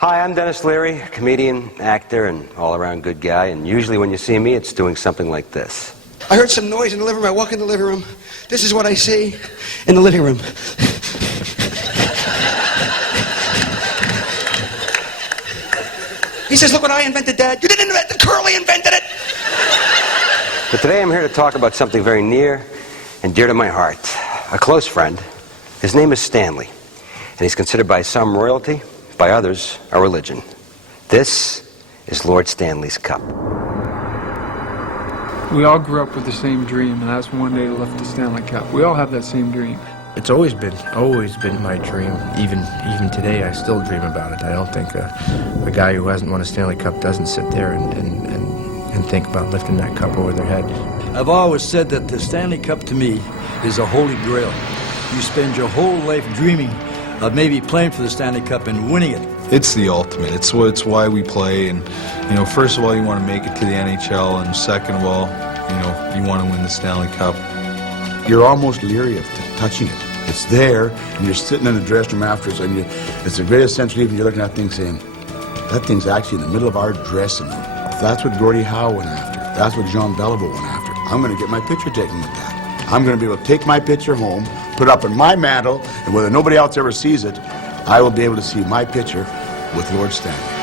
Hi, I'm Dennis Leary, comedian, actor, and all-around good guy, and usually when you see me, it's doing something like this. I heard some noise in the living room. I walk in the living room. This is what I see in the living room. He says, look what I invented, Dad. You didn't invent it, Curly invented it. But today I'm here to talk about something very near and dear to my heart. A close friend. His name is Stanley, and he's considered by some royalty, by others, a religion. This is Lord Stanley's Cup. We all grew up with the same dream, and that's one day to lift the Stanley Cup. We all have that same dream. It's always been my dream. Even today, I still dream about it. I don't think a guy who hasn't won a Stanley Cup doesn't sit there and think about lifting that cup over their head. I've always said that the Stanley Cup to me is a holy grail. You spend your whole life dreaming of maybe playing for the Stanley Cup and winning it. It's the ultimate. It's why we play. And first of all, you want to make it to the NHL, and second of all, you want to win the Stanley Cup. You're almost leery of touching it. It's there, and you're sitting in the dressing room afterwards, and it's the greatest sense of relief, and you're looking at that thing saying, that thing's actually in the middle of our dressing room. If that's what Gordie Howe went after, if that's what Jean Beliveau went after, I'm going to get my picture taken with that. I'm going to be able to take my picture home, put it up in my mantle, and whether nobody else ever sees it, I will be able to see my picture with Lord Stanley.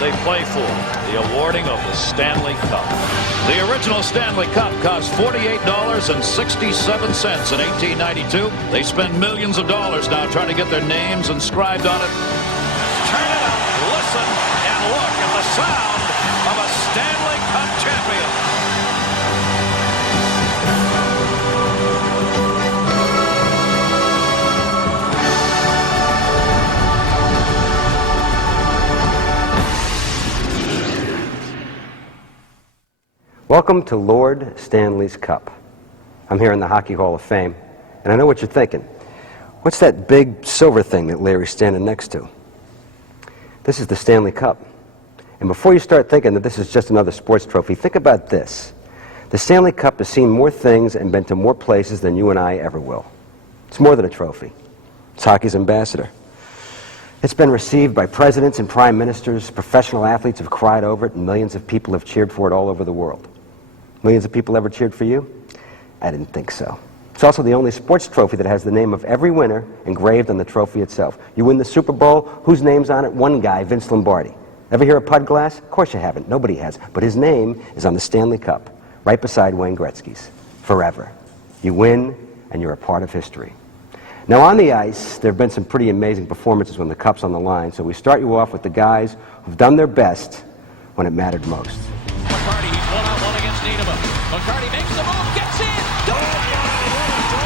They play for the awarding of the Stanley Cup. The original Stanley Cup cost $48.67 in 1892. They spend millions of dollars now trying to get their names inscribed on it. Turn it up, listen, and look at the sound of a Stanley Cup champion. Welcome to Lord Stanley's Cup. I'm here in the Hockey Hall of Fame, and I know what you're thinking. What's that big silver thing that Larry's standing next to? This is the Stanley Cup. And before you start thinking that this is just another sports trophy, think about this. The Stanley Cup has seen more things and been to more places than you and I ever will. It's more than a trophy. It's hockey's ambassador. It's been received by presidents and prime ministers, professional athletes have cried over it, and millions of people have cheered for it all over the world. Millions of people ever cheered for you? I didn't think so. It's also the only sports trophy that has the name of every winner engraved on the trophy itself. You win the Super Bowl, whose name's on it? One guy, Vince Lombardi. Ever hear of Pud Glass? Of course you haven't. Nobody has. But his name is on the Stanley Cup, right beside Wayne Gretzky's. Forever. You win, and you're a part of history. Now on the ice, there have been some pretty amazing performances when the cup's on the line, so we start you off with the guys who've done their best when it mattered most. McCarty, he's one-on-one against Niederman. McCarty makes the move, gets in. Oh, what a goal!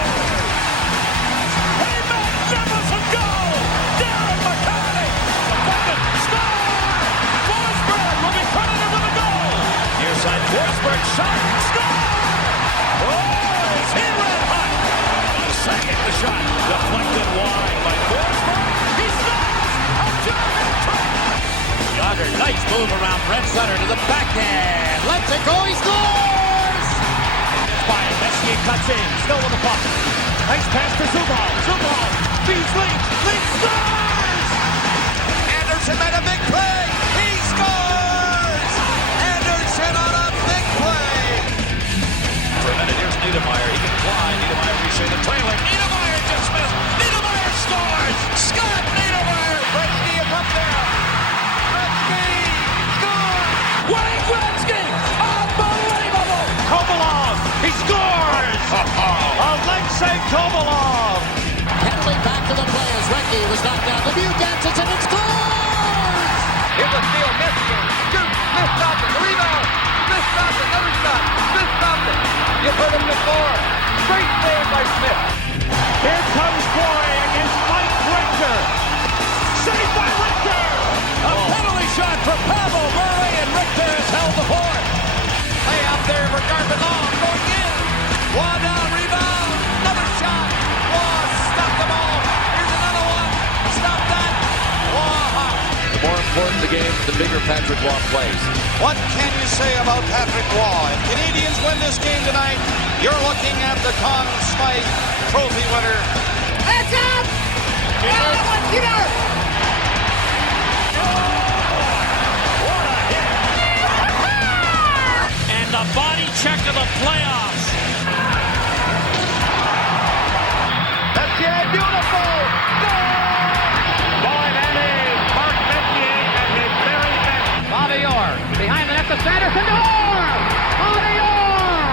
A magnificent goal! Darren McCarty! Defended, score! Forsberg will be credited with a goal! Near side, Forsberg shot, score! Oh, is he red hot? Second the shot, deflected wide by Forsberg. He scores! A giant try! Yager, nice move around Brent Sutter to the backhand. Lets it go, he scores! By Messier cuts in, still with the puck. Nice pass to Zubov. Zubov feeds Leach scores! Anderson made a big play. He scores! Anderson on a big play. For a minute, here's Niedermeyer. He can fly. Niedermeyer reaching the trailer. Niedermeyer just missed. Niedermeyer scores! Scott Niedermeyer! Gretzky is up there. Gretzky scores! Wayne Gretzky! Unbelievable! Kovalov! He scores! Alexei Kovalov! Penalty back to the players. Recchi was knocked down. Lemieux dances and it scores! Here's a steal. Messier. Shoots. Smith stops it. The rebound. Smith stops it. Another shot. Smith stops it. You've heard him before. Great save by Smith. Here comes Boy against Mike Richter. Saved by Richter. A penalty shot for Pavel Bure, and Richter has held the fort. Play out there for Garpenau going in. One down, rebound. Another shot. Oh, stop the ball. Here's another one. Stop that. Oh, more important to game, the bigger Patrick Waugh plays. What can you say about Patrick Waugh? If Canadians win this game tonight, you're looking at the Conn Smythe Trophy winner. That's it! And the body check of the playoffs. That's it, beautiful! Boy, that is Mark Messier at his very best. Bobby Orr behind the net to Sanderson. Orr! Bobby Orr!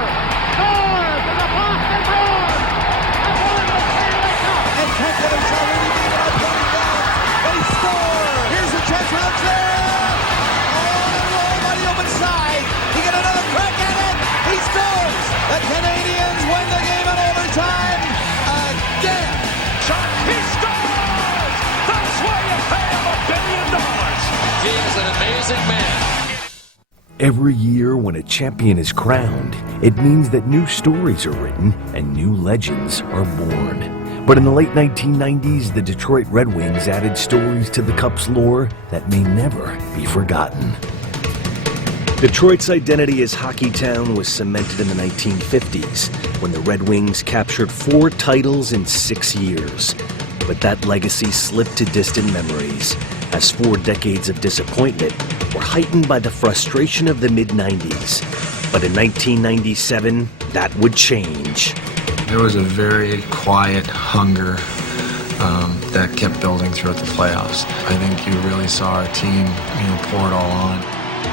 Scores in the Boston Bruins! Have won the Stanley Cup! And Kempton and Charlie beat it up, coming down. They score! Here's the chance for the jam! Oh, and roll by the open side. He got another crack at it. He scores! The Canadians win the game in overtime again. Shot, he scores! That's why you pay him $1 billion. He is an amazing man. Every year when a champion is crowned, it means that new stories are written and new legends are born. But in the late 1990s, the Detroit Red Wings added stories to the Cup's lore that may never be forgotten. Detroit's identity as Hockey Town was cemented in the 1950s, when the Red Wings captured 4 titles in 6 years. But that legacy slipped to distant memories, as 4 decades of disappointment were heightened by the frustration of the mid-90s. But in 1997, that would change. There was a very quiet hunger that kept building throughout the playoffs. I think you really saw our team, pour it all on.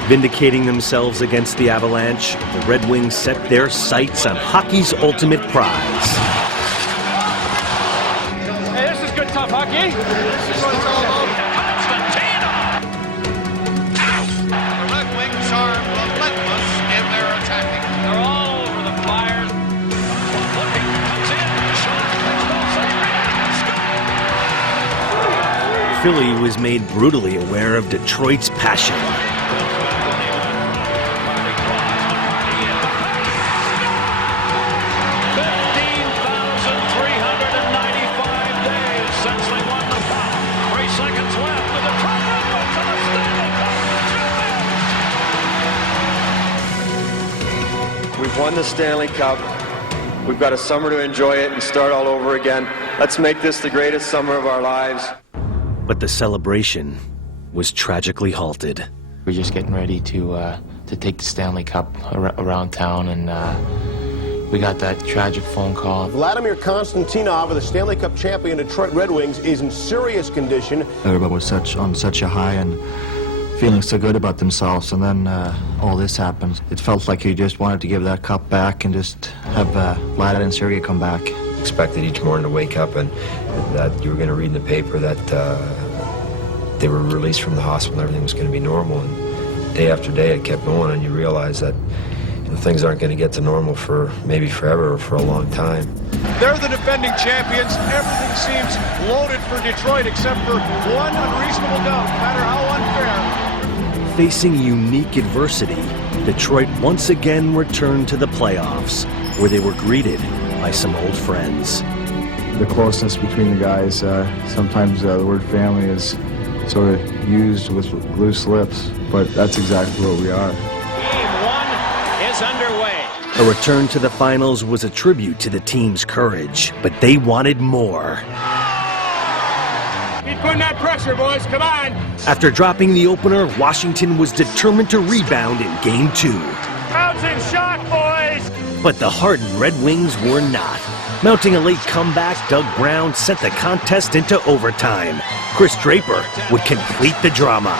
Vindicating themselves against the Avalanche, the Red Wings set their sights on hockey's ultimate prize. Hey, this is good tough hockey. This is what it's all about. The Red Wings are relentless in their attacking. They're all over the Flyers. Looking, comes in, shot, score. Philly was made brutally aware of Detroit's passion. 15,395 days since they won the Cup. 3 seconds left, and the Detroit Red Wings are the Stanley Cup. We've won the Stanley Cup. We've got a summer to enjoy it and start all over again. Let's make this the greatest summer of our lives. But the celebration was tragically halted. We're just getting ready to take the Stanley Cup around town, and we got that tragic phone call. Vladimir Konstantinov of the Stanley Cup champion Detroit Red Wings is in serious condition. Everybody was on such a high and feeling so good about themselves, and then all this happened. It felt like you just wanted to give that cup back and just have Vlad and Sergei come back. Expected each morning to wake up and that you were going to read in the paper that they were released from the hospital and everything was going to be normal. And day after day it kept going, and you realize that things aren't going to get to normal for maybe forever or for a long time. They're the defending champions. Everything seems loaded for Detroit except for one unreasonable doubt, no matter how unfair. Facing unique adversity, Detroit once again returned to the playoffs, where they were greeted by some old friends. The closeness between the guys, sometimes the word family is sort of used with loose lips, but that's exactly what we are. Game 1 is underway. A return to the finals was a tribute to the team's courage, but they wanted more. Keep putting that pressure, boys. Come on. After dropping the opener, Washington was determined to rebound in Game 2. Bouncing shot, boys. But the hardened Red Wings were not. Mounting a late comeback, Doug Brown sent the contest into overtime. Chris Draper would complete the drama.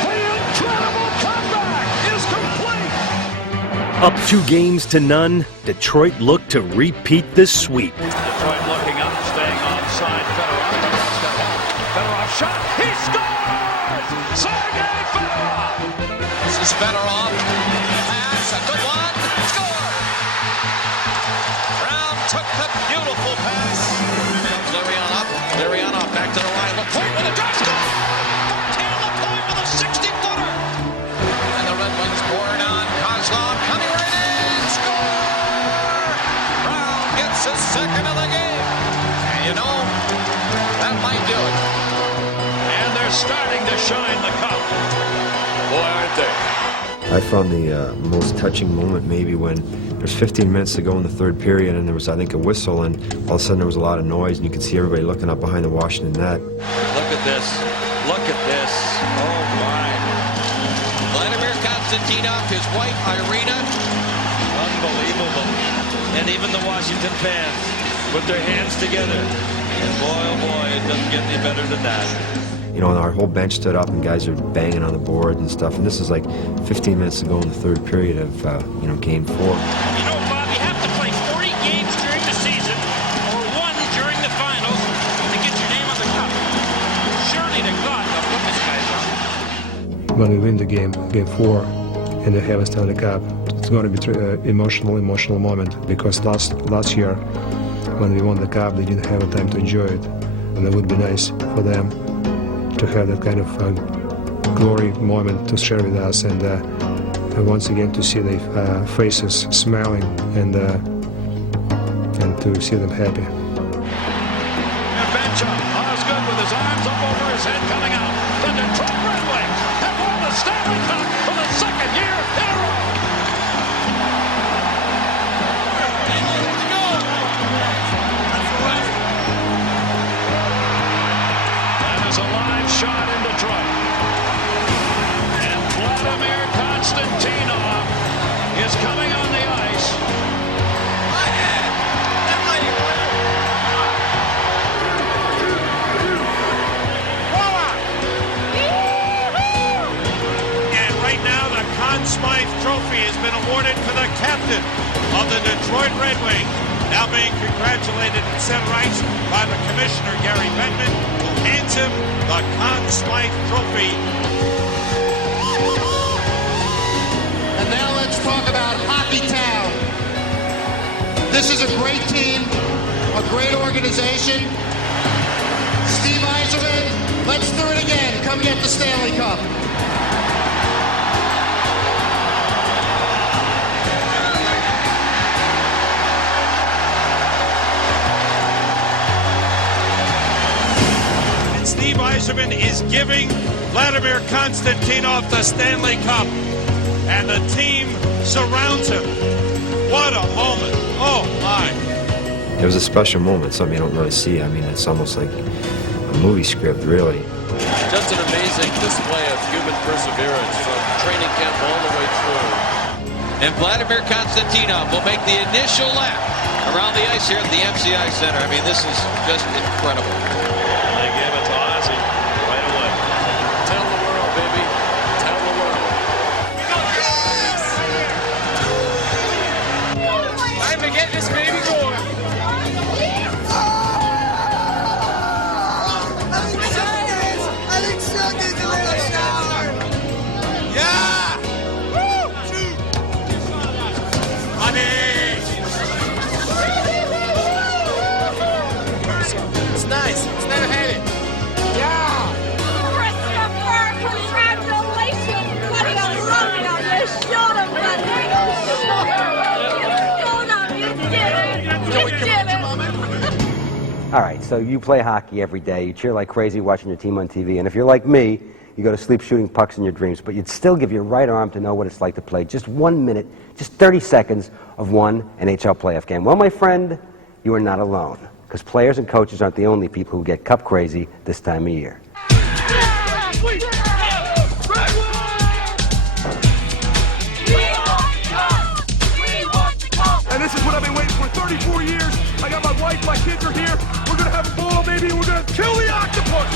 The incredible comeback is complete. Up 2-0, Detroit looked to repeat the sweep. Detroit looking up, staying offside. Fedorov shot. He scores! Sergei Fedorov. This is Fedorov. Pass, a good one. Score! Brown took the beautiful pass. Lirianov back to the line. LaPointe with a drop score! Martin LaPointe with a 60-footer. And the Red Wings pouring on. Kozlov coming right in. Score! Brown gets his second of the game. And you know, that might do it. And they're starting to shine the cup. Boy, aren't they? I found the most touching moment maybe when there's 15 minutes to go in the third period, and there was, I think, a whistle, and all of a sudden there was a lot of noise, and you could see everybody looking up behind the Washington net. Look at this. Look at this. Oh, my. Vladimir Konstantinov, his wife, Irina. Unbelievable. And even the Washington fans put their hands together. And boy, oh boy, it doesn't get any better than that. You know, our whole bench stood up and guys are banging on the board and stuff. And this is like 15 minutes to go in the third period of, Game 4. You know, Bob, you have to play 40 games during the season or one during the finals to get your name on the cup. Surely to God, they'll put this guy's on. When we win the game 4, and they have a Stanley Cup, it's going to be an emotional moment, because last year when we won the cup, they didn't have a time to enjoy it, and it would be nice for them to have that kind of glory moment to share with us, and once again to see their faces smiling and to see them happy. And Benchuk, Osgood with his arms up over his head coming out. The Detroit Red Wings have won the Stanley Cup for the second year in a row. That is a live shot in Detroit. And Vladimir Konstantinov is coming on the ice. And right now the Conn Smythe Trophy has been awarded to the captain of the Detroit Red Wings. Now being congratulated in center ice by the commissioner, Gary Bettman, who hands him the Conn Smythe Trophy. And now let's talk about Hockey Town. This is a great team, a great organization. Steve Yzerman, let's do it again. Come get the Stanley Cup. And Steve Yzerman is giving Vladimir Konstantinov the Stanley Cup. And the team surrounds him. What a moment. Oh, my. It was a special moment, something you don't really see. I mean, it's almost like a movie script, really. Just an amazing display of human perseverance from training camp all the way through. And Vladimir Konstantinov will make the initial lap around the ice here at the MCI Center. I mean, this is just incredible. They gave it to Ozzy right away. Tell the world, baby. Tell the world. Time to get this baby going. It's nice. It's never had it. Christopher, congratulations, buddy. I love you. You showed him, buddy. You showed him. You did it. You did it. All right, so you play hockey every day. You cheer like crazy watching your team on TV. And if you're like me, you go to sleep shooting pucks in your dreams. But you'd still give your right arm to know what it's like to play just 1 minute, just 30 seconds of one NHL playoff game. Well, my friend, you are not alone. Because players and coaches aren't the only people who get cup crazy this time of year. And this is what I've been waiting for 34 years. I got my wife, my kids are here. We're going to have a ball, baby, and we're going to kill the octopus.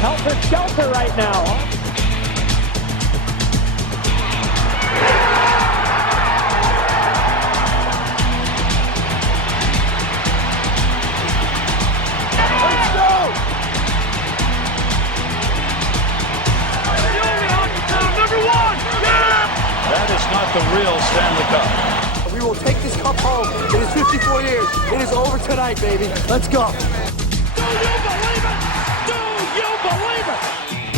Helter-skelter right now. the real Stanley Cup. We will take this cup home. It is 54 years. It is over tonight, baby. Let's go. Do you believe it? Do you believe it?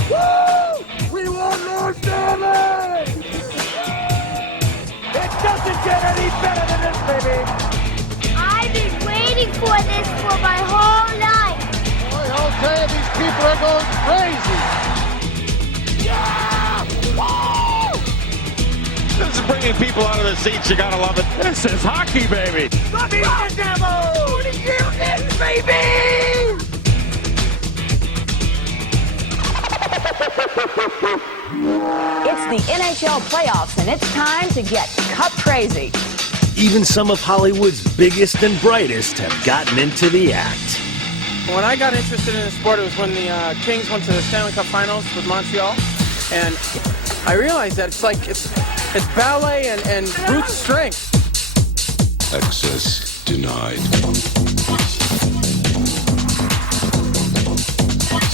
Woo! We won Lord Stanley! It doesn't get any better than this, baby. I've been waiting for this for my whole life. Boy, I'll tell you, these people are going crazy. Yeah! Woo! This is bringing people out of their seats. You gotta love it. This is hockey, baby. Let me the demo! 40 years in, baby! It's the NHL playoffs, and it's time to get cup crazy. Even some of Hollywood's biggest and brightest have gotten into the act. When I got interested in the sport, it was when the Kings went to the Stanley Cup Finals with Montreal, and I realized that it's ballet and brute strength. Access denied.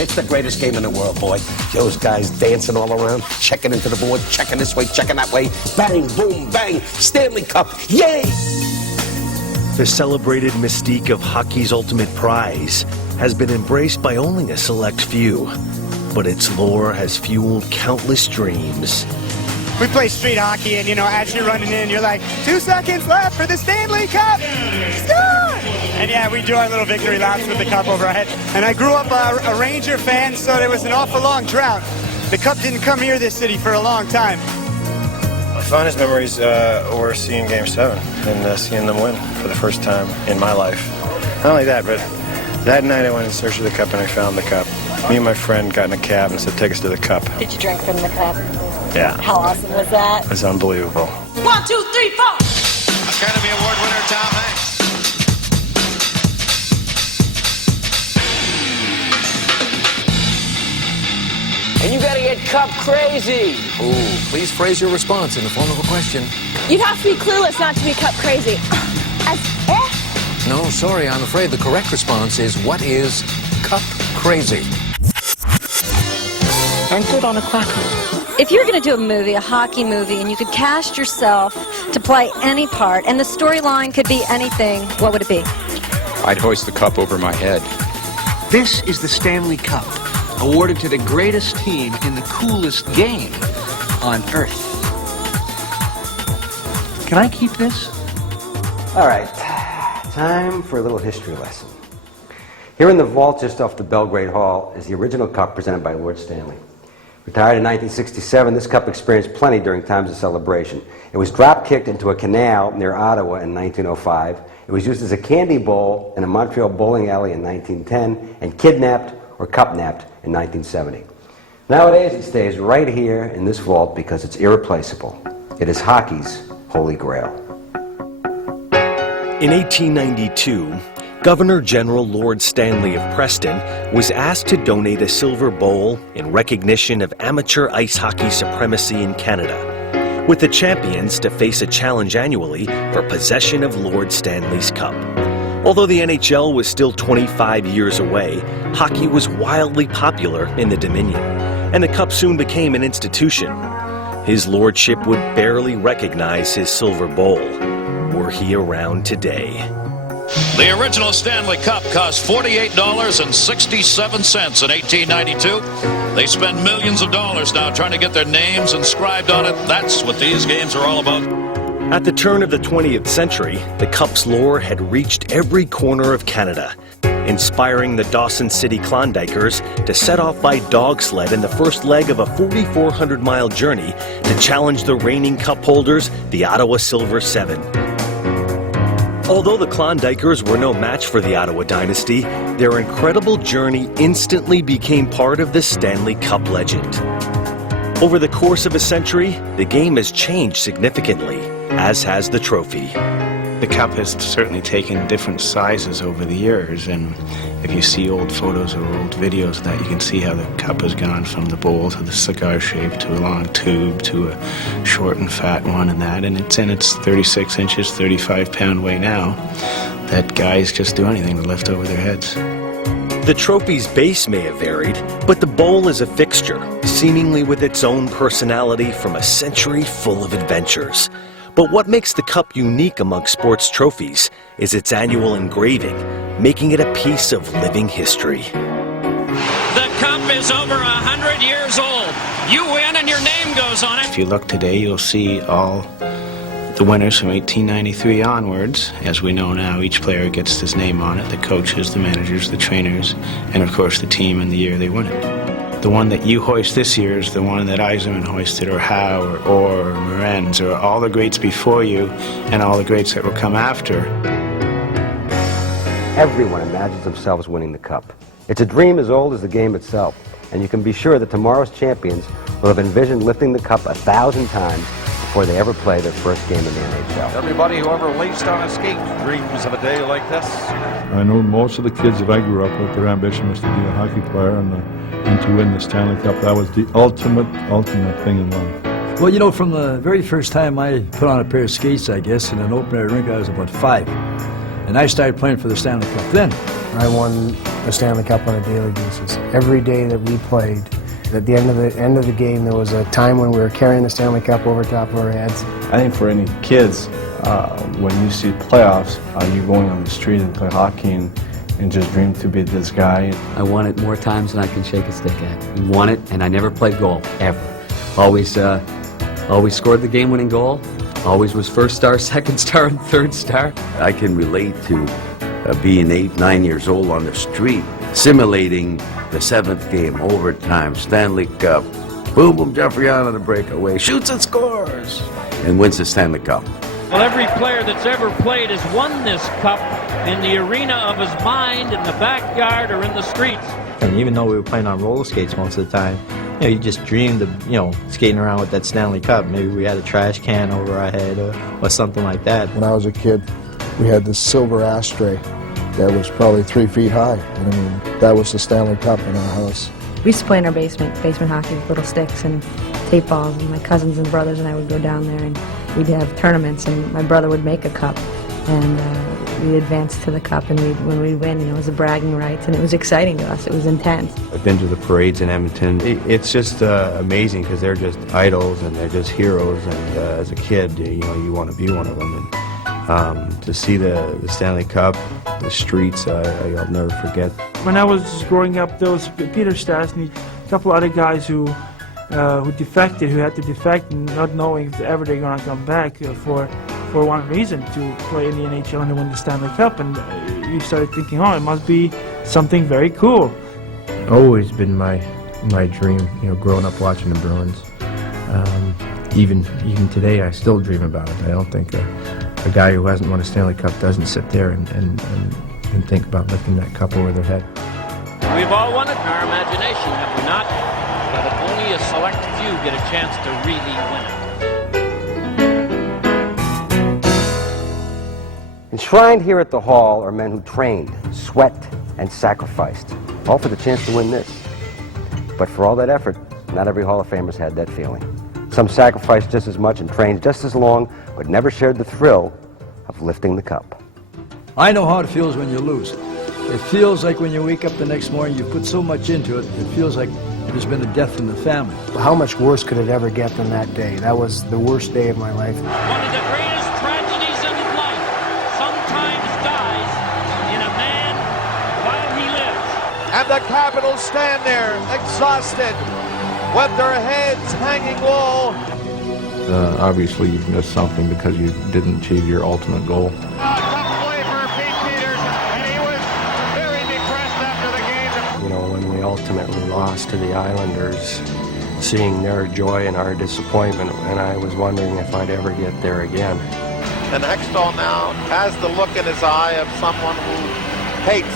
It's the greatest game in the world, boy. Those guys dancing all around, checking into the board, checking this way, checking that way. Bang, boom, bang. Stanley Cup. Yay! The celebrated mystique of hockey's ultimate prize has been embraced by only a select few, but its lore has fueled countless dreams. We play street hockey, and, as you're running in, you're like, 2 seconds left for the Stanley Cup! Score! And, yeah, we do our little victory laps with the cup over our head. And I grew up a Ranger fan, so there was an awful long drought. The cup didn't come here this city for a long time. My fondest memories were seeing Game 7 and seeing them win for the first time in my life. Not only that, but that night I went in search of the cup and I found the cup. Me and my friend got in a cab and said, take us to the cup. Did you drink from the cup? Yeah. How awesome was that? It was unbelievable. 1, 2, 3, 4! Academy Award winner Tom Hanks. And you gotta get cup crazy. Ooh, please phrase your response in the form of a question. You'd have to be clueless not to be cup crazy. No, sorry, I'm afraid the correct response is, what is cup crazy? And good on a cracker. If you were going to do a movie, a hockey movie, and you could cast yourself to play any part, and the storyline could be anything, what would it be? I'd hoist the cup over my head. This is the Stanley Cup, awarded to the greatest team in the coolest game on Earth. Can I keep this? All right, time for a little history lesson. Here in the vault just off the Belgrade Hall is the original cup presented by Lord Stanley. Retired in 1967, this cup experienced plenty during times of celebration. It was drop-kicked into a canal near Ottawa in 1905. It was used as a candy bowl in a Montreal bowling alley in 1910, and kidnapped or cup-napped in 1970. Nowadays, it stays right here in this vault because it's irreplaceable. It is hockey's holy grail. In 1892, Governor General Lord Stanley of Preston was asked to donate a silver bowl in recognition of amateur ice hockey supremacy in Canada, with the champions to face a challenge annually for possession of Lord Stanley's Cup. Although the NHL was still 25 years away, hockey was wildly popular in the Dominion, and the Cup soon became an institution. His lordship would barely recognize his silver bowl, were he around today. The original Stanley Cup cost $48.67 in 1892. They spend millions of dollars now trying to get their names inscribed on it. That's what these games are all about. At the turn of the 20th century, the Cup's lore had reached every corner of Canada, inspiring the Dawson City Klondikers to set off by dog sled in the first leg of a 4,400-mile journey to challenge the reigning Cup holders, the Ottawa Silver Seven. Although the Klondikers were no match for the Ottawa dynasty, their incredible journey instantly became part of the Stanley Cup legend. Over the course of a century, the game has changed significantly, as has the trophy. The cup has certainly taken different sizes over the years, and if you see old photos or old videos of that, you can see how the cup has gone from the bowl to the cigar shape to a long tube to a short and fat one and it's in its 36 inches, 35-pound weight now, that guys just do anything to lift over their heads. The trophy's base may have varied, but the bowl is a fixture, seemingly with its own personality from a century full of adventures. But what makes the cup unique among sports trophies is its annual engraving, making it a piece of living history. The cup is over 100 years old. You win and your name goes on it. If you look today, you'll see all the winners from 1893 onwards. As we know now, each player gets his name on it, the coaches, the managers, the trainers, and of course the team and the year they win it. The one that you hoist this year is the one that Eisenman hoisted, or Howe, or Orr, or Morenz, or all the greats before you, and all the greats that will come after. Everyone imagines themselves winning the cup. It's a dream as old as the game itself, and you can be sure that tomorrow's champions will have envisioned lifting the cup 1,000 times before they ever play their first game in the NHL. Everybody who ever laced on a skate dreams of a day like this. I know most of the kids that I grew up with, their ambition was to be a hockey player and to win the Stanley Cup. That was the ultimate thing in life. Well, you know, from the very first time I put on a pair of skates, I guess, in an open-air rink, I was about 5. And I started playing for the Stanley Cup then. I won the Stanley Cup on a daily basis. Every day that we played, at the end of the game, there was a time when we were carrying the Stanley Cup over top of our heads. I think for any kids, when you see playoffs, you going on the street and play hockey and just dream to be this guy. I won it more times than I can shake a stick at. We won it, and I never played goal, ever. Always scored the game-winning goal. Always was first star, second star, and third star. I can relate to being 8, 9 years old on the street, simulating the 7th game, overtime, Stanley Cup. Boom, boom, Jeffrey on the breakaway, shoots and scores, and wins the Stanley Cup. Well, every player that's ever played has won this cup in the arena of his mind, in the backyard, or in the streets. And even though we were playing on roller skates most of the time, you know, you just dreamed of, you know, skating around with that Stanley Cup. Maybe we had a trash can over our head or something like that. When I was a kid, we had this silver ashtray that was probably 3 feet high. And I mean, that was the Stanley Cup in our house. We used to play in our basement hockey with little sticks and tape balls, and my cousins and brothers and I would go down there and we'd have tournaments, and my brother would make a cup, and we'd advance to the cup, and when we'd win, you know, it was a bragging rights, and it was exciting to us. It was intense. I've been to the parades in Edmonton. It's just amazing because they're just idols and they're just heroes, and as a kid, you know, you want to be one of them. And to see the Stanley Cup, the streets, I'll never forget. When I was growing up, there was Peter Stastny, a couple other guys who defected, who had to defect, and not knowing if ever they're going to come back for one reason, to play in the NHL and to win the Stanley Cup. And you started thinking, oh, it must be something very cool. Always been my dream, you know, growing up watching the Bruins. Even today, I still dream about it. I don't think a guy who hasn't won a Stanley Cup doesn't sit there and think about lifting that cup over their head. We've all won it in our imagination, have we not? But only a select few get a chance to really win it. Enshrined here at the Hall are men who trained, sweat, and sacrificed, all for the chance to win this. But for all that effort, not every Hall of Famer's had that feeling. Some sacrificed just as much and trained just as long, but never shared the thrill of lifting the cup. I know how it feels when you lose. It feels like when you wake up the next morning, you put so much into it, it feels like there's been a death in the family. How much worse could it ever get than that day? That was the worst day of my life. One of the greatest tragedies in life sometimes dies in a man while he lives. And the Capitals stand there, exhausted, with their heads hanging low. Obviously, you've missed something because you didn't achieve your ultimate goal. You know, when we ultimately lost to the Islanders, seeing their joy and our disappointment, and I was wondering if I'd ever get there again. And Hextall now has the look in his eye of someone who hates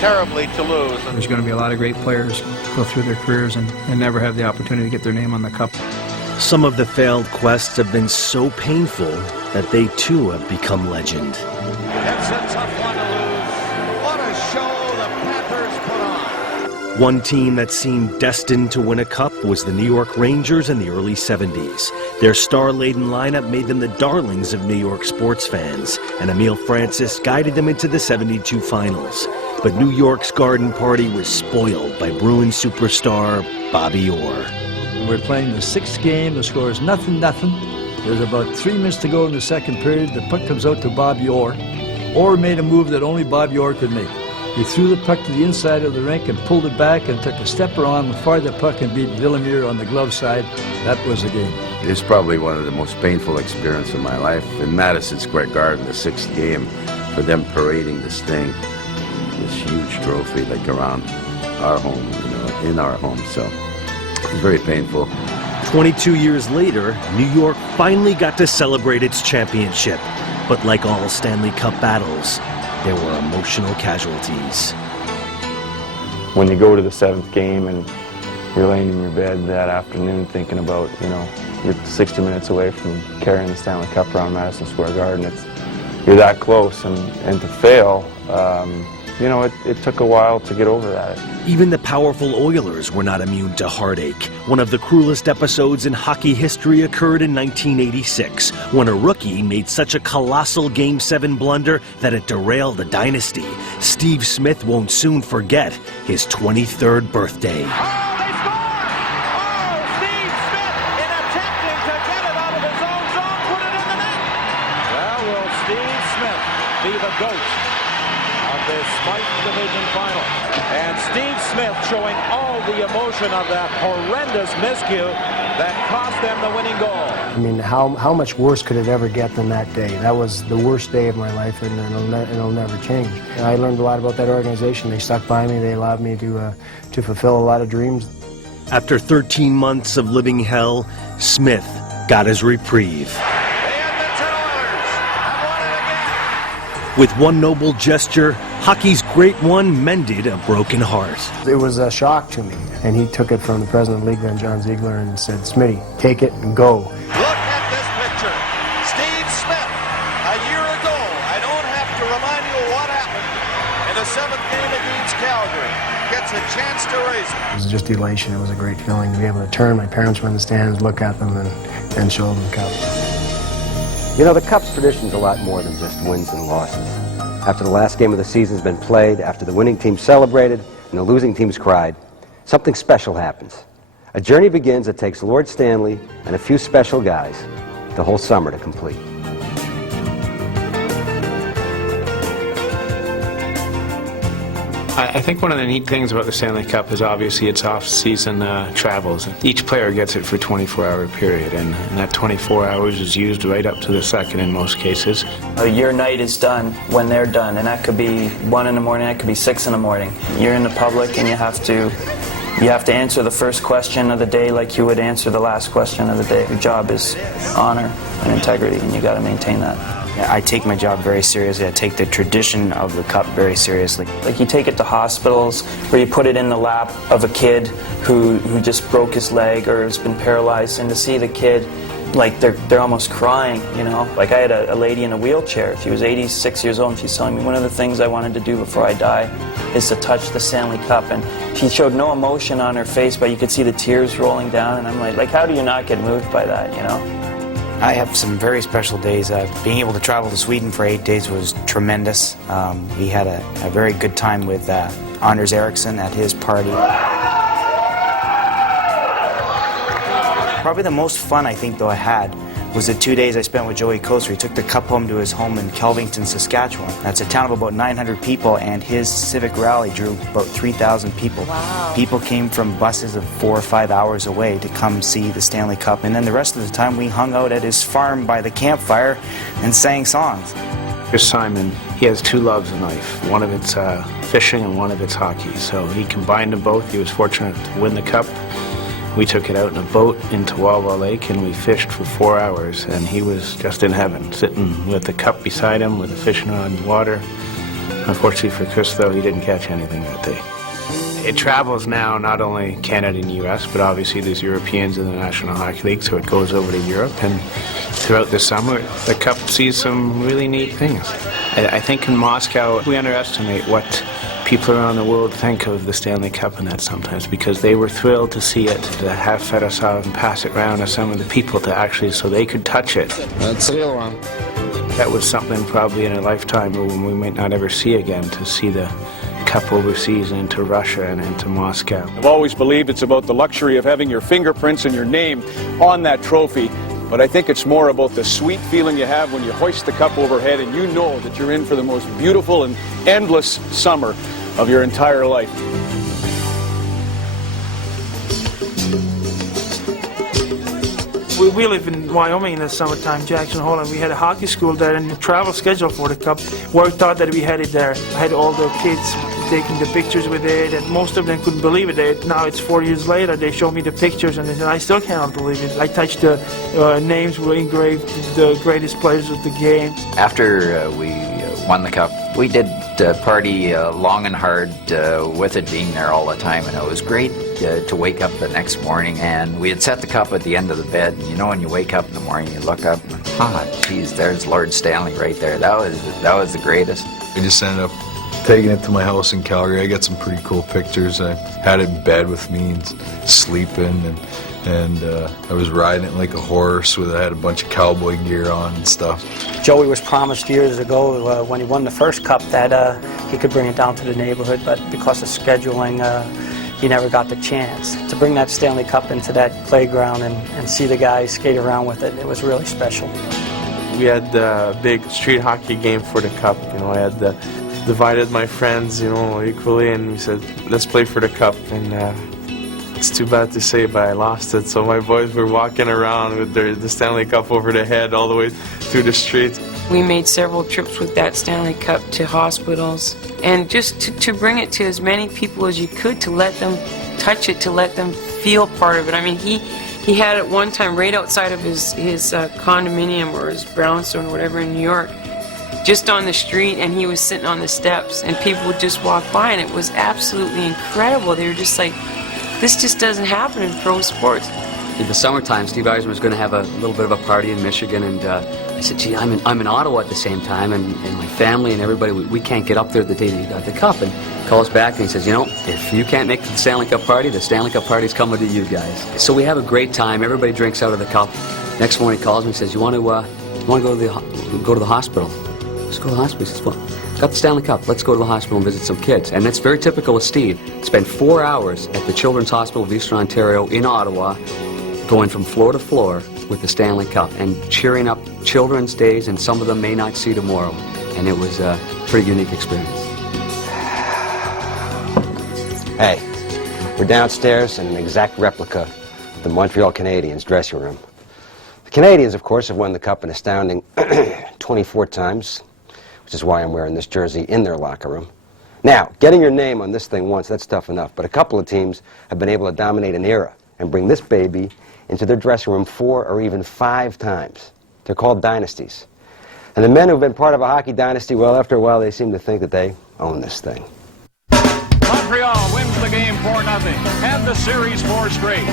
terribly to lose. There's going to be a lot of great players go through their careers and never have the opportunity to get their name on the cup. Some of the failed quests have been so painful that they too have become legend. It's a tough one to lose. What a show the Panthers put on. One team that seemed destined to win a cup was the New York Rangers in the early 70s. Their star-laden lineup made them the darlings of New York sports fans, and Emile Francis guided them into the 72 finals. but New York's Garden Party was spoiled by Bruins superstar Bobby Orr. We're playing the sixth game. The score is 0-0. There's about 3 minutes to go in the second period. The puck comes out to Bobby Orr. Orr made a move that only Bobby Orr could make. He threw the puck to the inside of the rink and pulled it back and took a step around, fired the puck and beat Villemure on the glove side. That was the game. It's probably one of the most painful experiences of my life. In Madison Square Garden, the sixth game, for them parading this thing, this huge trophy, like around our home, in our home. So it's very painful. 22 years later, New York finally got to celebrate its championship. But like all Stanley Cup battles, there were emotional casualties. When you go to the seventh game and you're laying in your bed that afternoon thinking about, you're 60 minutes away from carrying the Stanley Cup around Madison Square Garden. You're that close, and to fail, it took a while to get over that. Even the powerful Oilers were not immune to heartache. One of the cruelest episodes in hockey history occurred in 1986, when a rookie made such a colossal Game 7 blunder that it derailed a dynasty. Steve Smith won't soon forget his 23rd birthday. Be the ghost of this Spike Division final. And Steve Smith showing all the emotion of that horrendous miscue that cost them the winning goal. I mean, how much worse could it ever get than that day? That was the worst day of my life, and it'll never change. I learned a lot about that organization. They stuck by me. They allowed me to fulfill a lot of dreams. After 13 months of living hell, Smith got his reprieve. With one noble gesture, hockey's great one mended a broken heart. It was a shock to me, and he took it from the president of the league then, John Ziegler, and said, "Smitty, take it and go." Look at this picture. Steve Smith, a year ago, I don't have to remind you of what happened in the seventh game against Calgary. Gets a chance to raise it. It was just elation. It was a great feeling to be able to turn. My parents were in the stands, look at them, and show them the cup. The Cup's tradition's a lot more than just wins and losses. After the last game of the season's been played, after the winning team celebrated and the losing teams cried, something special happens. A journey begins that takes Lord Stanley and a few special guys the whole summer to complete. I think one of the neat things about the Stanley Cup is obviously its off-season travels. Each player gets it for a 24-hour period, and that 24 hours is used right up to the second in most cases. Your night is done when they're done, and that could be 1 in the morning, that could be 6 in the morning. You're in the public, and you have to answer the first question of the day like you would answer the last question of the day. Your job is honor and integrity, and you got to maintain that. I take my job very seriously. I take the tradition of the Cup very seriously. Like you take it to hospitals where you put it in the lap of a kid who just broke his leg or has been paralyzed, and to see the kid, like they're almost crying, Like I had a lady in a wheelchair. She was 86 years old, and she's telling me one of the things I wanted to do before I die is to touch the Stanley Cup. And she showed no emotion on her face, but you could see the tears rolling down, and I'm like how do you not get moved by that, I have some very special days. Being able to travel to Sweden for 8 days was tremendous. We had a very good time with Anders Eriksson at his party. Probably the most fun I think though I had was the 2 days I spent with Joey Koser. He took the Cup home to his home in Kelvington, Saskatchewan. That's a town of about 900 people, and his civic rally drew about 3,000 people. Wow. People came from buses of 4 or 5 hours away to come see the Stanley Cup, and then the rest of the time we hung out at his farm by the campfire and sang songs. Here's Simon. He has two loves in life. One of it's fishing and one of it's hockey. So he combined them both. He was fortunate to win the Cup. We took it out in a boat into Walwell Lake, and we fished for 4 hours, and he was just in heaven, sitting with the cup beside him with a fishing rod in the water. Unfortunately for Chris, though, he didn't catch anything that day. It travels now, not only Canada and U.S., but obviously there's Europeans in the National Hockey League, so it goes over to Europe, and throughout the summer, the Cup sees some really neat things. I think in Moscow, we underestimate what people around the world think of the Stanley Cup and that sometimes, because they were thrilled to see it, to have Fedosov and pass it around to some of the people to actually, so they could touch it. That's a real one. That was something probably in a lifetime when we might not ever see again, to see the cup overseas and into Russia and into Moscow. I've always believed it's about the luxury of having your fingerprints and your name on that trophy, but I think it's more about the sweet feeling you have when you hoist the cup overhead and you know that you're in for the most beautiful and endless summer of your entire life. We live in Wyoming in the summertime, Jackson Hole, and we had a hockey school there, and the travel schedule for the cup worked out that we had it there. I had all the kids taking the pictures with it, and most of them couldn't believe it. Now it's 4 years later, they show me the pictures, and I still cannot believe it. I touched the names were engraved, the greatest players of the game. After we won the cup, we did party long and hard with it being there all the time, and it was great to wake up the next morning, and we had set the cup at the end of the bed, and you know when you wake up in the morning you look up and geez, there's Lord Stanley right there. That was the greatest. I just ended up taking it to my house in Calgary. I got some pretty cool pictures. I had it in bed with me and sleeping, and I was riding it like a horse. I had a bunch of cowboy gear on and stuff. Joey was promised years ago when he won the first cup that he could bring it down to the neighborhood, but because of scheduling, he never got the chance. To bring that Stanley Cup into that playground and see the guys skate around with it, it was really special. We had a big street hockey game for the cup. You know, I had divided my friends, you know, equally, and we said, let's play for the cup. And it's too bad to say, but I lost it. So my boys were walking around with the Stanley Cup over their head all the way through the streets. We made several trips with that Stanley Cup to hospitals, and just to bring it to as many people as you could, to let them touch it, to let them feel part of it. I mean, he had it one time right outside of his condominium or his brownstone or whatever in New York, just on the street, and he was sitting on the steps, and people would just walk by, and it was absolutely incredible. They were just like, this just doesn't happen in pro sports. In the summertime, Steve Eisner was going to have a little bit of a party in Michigan, and I said, gee, I'm in Ottawa at the same time, and my family and everybody, we can't get up there the day that he got the cup. And he calls back and he says, you know, if you can't make the Stanley Cup party, the Stanley Cup party's coming to you guys. So we have a great time. Everybody drinks out of the cup. Next morning he calls me and says, you want to go to the hospital? Let's go to the hospital. He says, well, got the Stanley Cup. Let's go to the hospital and visit some kids. And that's very typical of Steve. Spent 4 hours at the Children's Hospital of Eastern Ontario in Ottawa, going from floor to floor with the Stanley Cup and cheering up children's days, and some of them may not see tomorrow. And it was a pretty unique experience. Hey, we're downstairs in an exact replica of the Montreal Canadiens dressing room. The Canadiens, of course, have won the cup an astounding 24 times, which is why I'm wearing this jersey in their locker room. Now, getting your name on this thing once, that's tough enough, but a couple of teams have been able to dominate an era and bring this baby into their dressing room 4 or even 5 times. They're called dynasties. And the men who've been part of a hockey dynasty, well, after a while, they seem to think that they own this thing. Montreal wins the game 4-0 and the series 4 straight.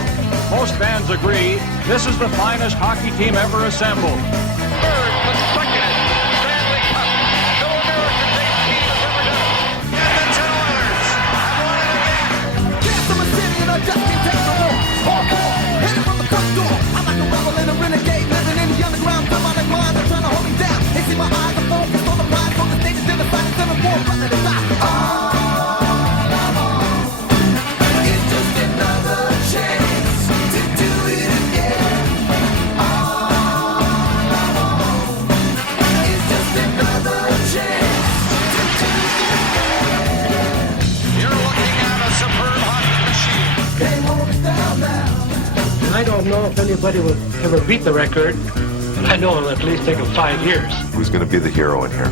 Most fans agree this is the finest hockey team ever assembled. Third consecutive Stanley Cup. No American-based team has ever done it. Edmonton Oilers have won it again. Dance from a city and I just can't take no more. Hit it from the front door. I'm like a rebel and a renegade living in the underground. Come on and mind, they're trying to hold me down. They see my eyes are focused on the prize, on the stage until the fight is never more. Brother, they die. I don't know if anybody will ever beat the record, but I know it'll at least take them 5 years. Who's going to be the hero in here?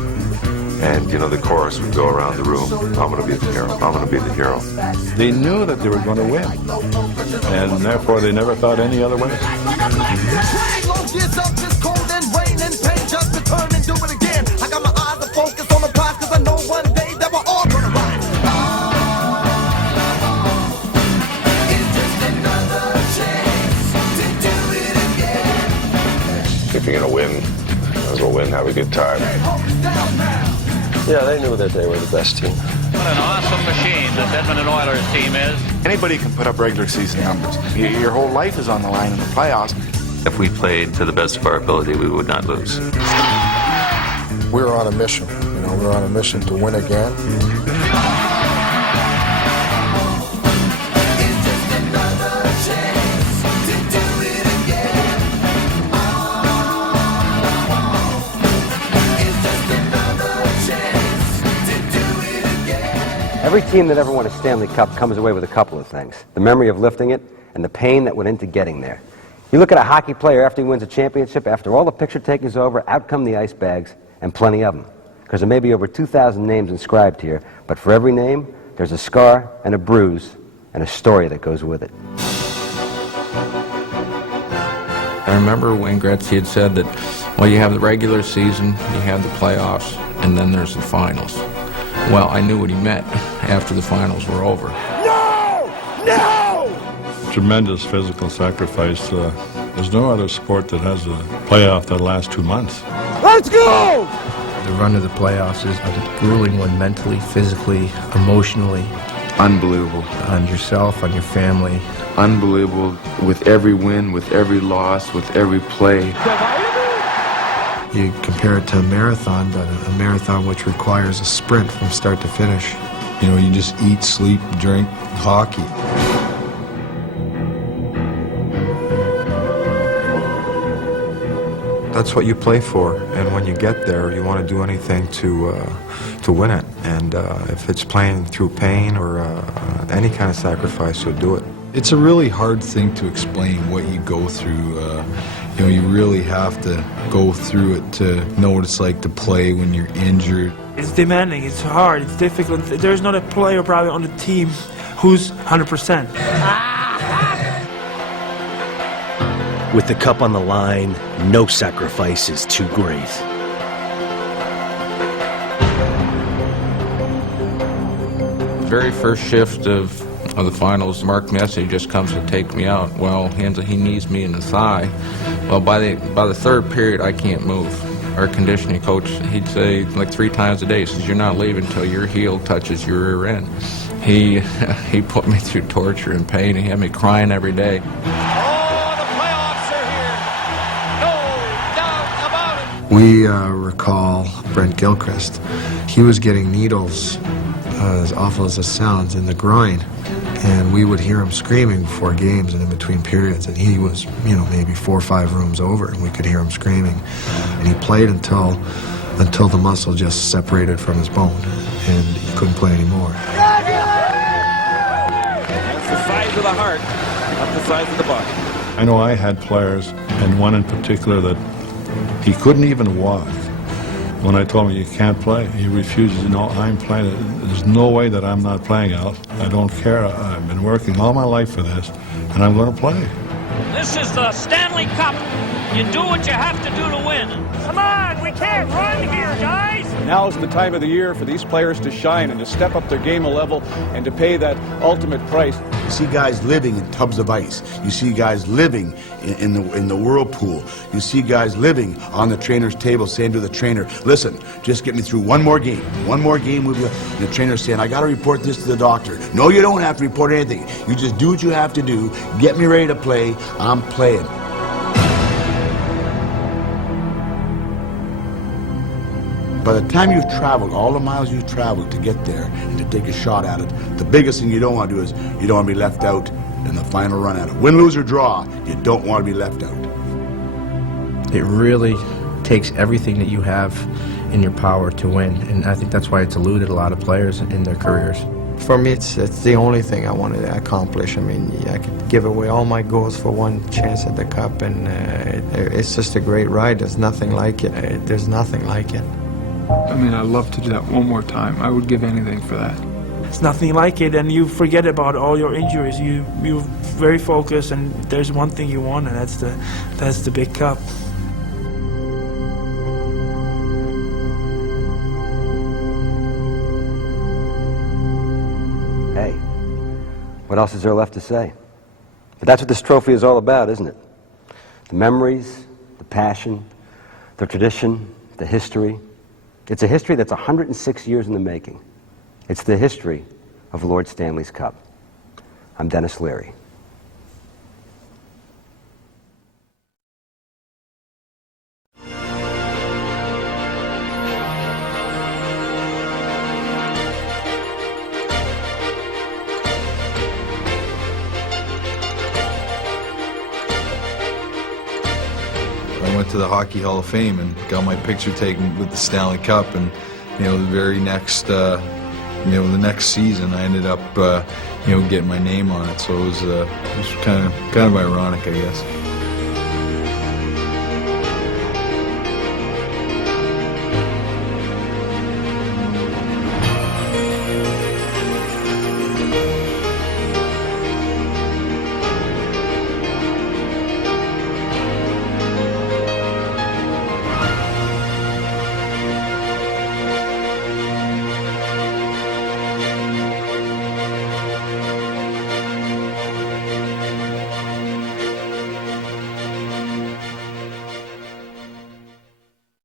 And, you know, the chorus would go around the room, I'm going to be the hero, I'm going to be the hero. They knew that they were going to win, and therefore they never thought any other way. I got my eyes focused on the prize, because I know one day that we're all going to rise. If you're going to win, might as well win, have a good time. Yeah, they knew that they were the best team. What an awesome machine this Edmonton Oilers team is. Anybody can put up regular season numbers. Your whole life is on the line in the playoffs. If we played to the best of our ability, we would not lose. We're on a mission. You know, we're on a mission to win again. Every team that ever won a Stanley Cup comes away with a couple of things: the memory of lifting it and the pain that went into getting there. You look at a hockey player after he wins a championship, after all the picture taking is over, out come the ice bags, and plenty of them. Because there may be over 2,000 names inscribed here, but for every name, there's a scar and a bruise and a story that goes with it. I remember Wayne Gretzky had said that, well, you have the regular season, you have the playoffs, and then there's the finals. Well, I knew what he meant after the finals were over. No! No! Tremendous physical sacrifice. There's no other sport that has a playoff that lasts 2 months. Let's go! The run of the playoffs is a grueling one, mentally, physically, emotionally. Unbelievable. On yourself, on your family. Unbelievable. With every win, with every loss, with every play. You compare it to a marathon, but a marathon which requires a sprint from start to finish. You know, you just eat, sleep, drink hockey. That's what you play for, and when you get there, you want to do anything to win it. And if it's playing through pain or any kind of sacrifice, you'll do it. It's a really hard thing to explain what you go through. You know, you really have to go through it to know what it's like to play when you're injured. It's demanding, it's hard, it's difficult. There's not a player probably on the team who's 100%. With the cup on the line, no sacrifice is too great. Very first shift of the finals, Mark Messier just comes to take me out. Well, he knees me in the thigh. Well, by the third period, I can't move. Our conditioning coach, he'd say like 3 times a day, he says, "You're not leaving until your heel touches your rear end." He put me through torture and pain. He had me crying every day. We recall Brent Gilchrist. He was getting needles, as awful as it sounds, in the groin. And we would hear him screaming before games and in between periods. And he was, you know, maybe 4 or 5 rooms over, and we could hear him screaming. And he played until the muscle just separated from his bone, and he couldn't play anymore. That's the size of the heart, not the size of the body. I know I had players, and one in particular that he couldn't even walk. When I told him, "You can't play," he refuses. "No, I'm playing. There's no way that I'm not playing, Al. I don't care. I've been working all my life for this, and I'm going to play." This is the Stanley Cup. You do what you have to do to win. Come on, we can't run here, guys. Now's the time of the year for these players to shine and to step up their game a level and to pay that ultimate price. You see guys living in tubs of ice. You see guys living in the whirlpool. You see guys living on the trainer's table saying to the trainer, "Listen, just get me through one more game with you." And the trainer's saying, "I got to report this to the doctor." "No, you don't have to report anything. You just do what you have to do. Get me ready to play. I'm playing." By the time you've traveled, all the miles you've traveled to get there and to take a shot at it, the biggest thing you don't want to do is you don't want to be left out in the final run at it. Win, lose, or draw, you don't want to be left out. It really takes everything that you have in your power to win, and I think that's why it's eluded a lot of players in their careers. For me, it's the only thing I wanted to accomplish. I mean, I could give away all my goals for one chance at the Cup, and it's just a great ride. There's nothing like it. There's nothing like it. I mean, I'd love to do that one more time. I would give anything for that. It's nothing like it, and you forget about all your injuries. You're very focused, and there's one thing you want, and that's the big cup. Hey, what else is there left to say? But that's what this trophy is all about, isn't it? The memories, the passion, the tradition, the history. It's a history that's 106 years in the making. It's the history of Lord Stanley's Cup. I'm Dennis Leary. I went to the Hockey Hall of Fame and got my picture taken with the Stanley Cup, and you know, the very next the next season I ended up, getting my name on it. So it was kind of ironic, I guess.